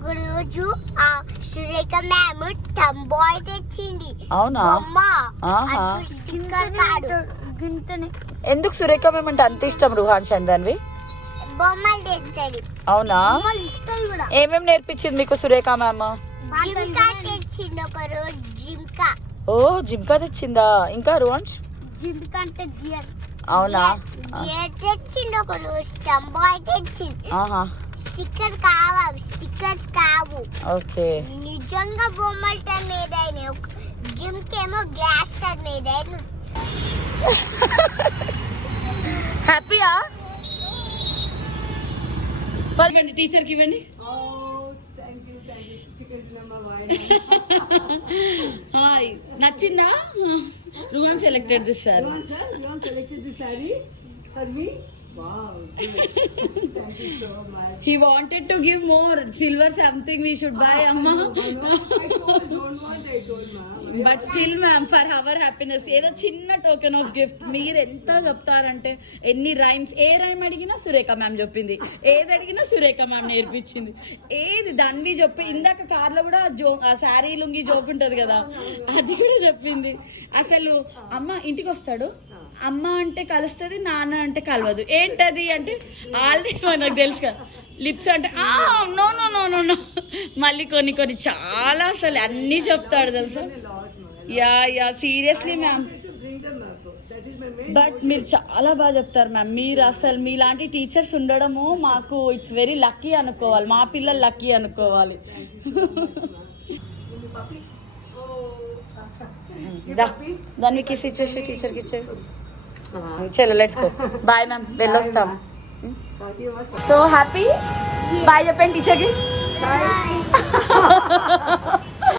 ఒక రోజు సురేఖ మ్యామ్ టంబాయ్ తెచ్చింది. అవునా? స్టిక్కర్ కాదు. ఎందుకు సురేఖ మ్యామ్ అంటే అంత ఇష్టం రుహాన్ చందన్వి? బొమ్మలు తెస్తుంది. అవునా? ఏమేమి నేర్పించింది మీకు సురేఖ మ్యామ్? జిమ్కా తెచ్చింది ఒక రోజు. జిమ్కా. ఓ జిమ్కా తెచ్చిందా? ఇంకా రుహాన్? జిమ్కా అంటే గియర్. అవునా? గియర్ తెచ్చింది ఒక రోజు. టంబాయ్ తెచ్చింది. స్టిక్కర్ కావాలి, స్టిక్కర్స్ కావు. ఓకే. నిజంగా బొమ్మల టన్ మీదైనా జిమ్ కేమో గ్లాస్ టన్ మీదైనా. హ్యాపీయా? పదండి టీచర్కి ఇవ్వండి. నచ్చిందా? Ruhan selected this sorry. Wow, good. Thank you so much. He wanted to give more silver something we should buy, Amma. I don't want, ma'am. But still, ma'am, for our happiness, ఏదో చిన్న token of gift. మీరు ఎంత చెప్తారంటే ఎన్ని rhymes, ఏ rhyme అడిగినా Surekha ma'am చెప్పింది, ఏది అడిగినా సురేఖ మ్యామ్ నేర్పించింది. ఏది దాన్ని చెప్పి ఇందాక కార్లో కూడా శారీ లుంగి జోక్ ఉంటుంది కదా, అది కూడా చెప్పింది. అసలు అమ్మ ఇంటికి వస్తాడు, అమ్మ అంటే కలుస్తుంది, నాన్న అంటే కలవదు. ఏంటది అంటే ఆల్రెడీ మనకు తెలుసు కదా. లిప్స్ అంటే no no no no no, మళ్ళీ కొన్ని చాలా అసలు అన్నీ చెప్తాడు తెలుసా. Yeah seriously ma'am. బట్ మీరు చాలా బాగా చెప్తారు మ్యామ్. మీరు అసలు మీలాంటి టీచర్స్ ఉండడము మాకు ఇట్స్ వెరీ లక్కీ అనుకోవాలి. మా పిల్లలు లక్కీ అనుకోవాలి. దాన్ని కిస్ ఇచ్చేసి టీచర్కి ఇచ్చేసి చలో లెట్స్ గో. బాయ్ మ్యామ్, వెళ్ళొస్తాం. So happy. బాయ్ చెప్పండి టీచర్కి.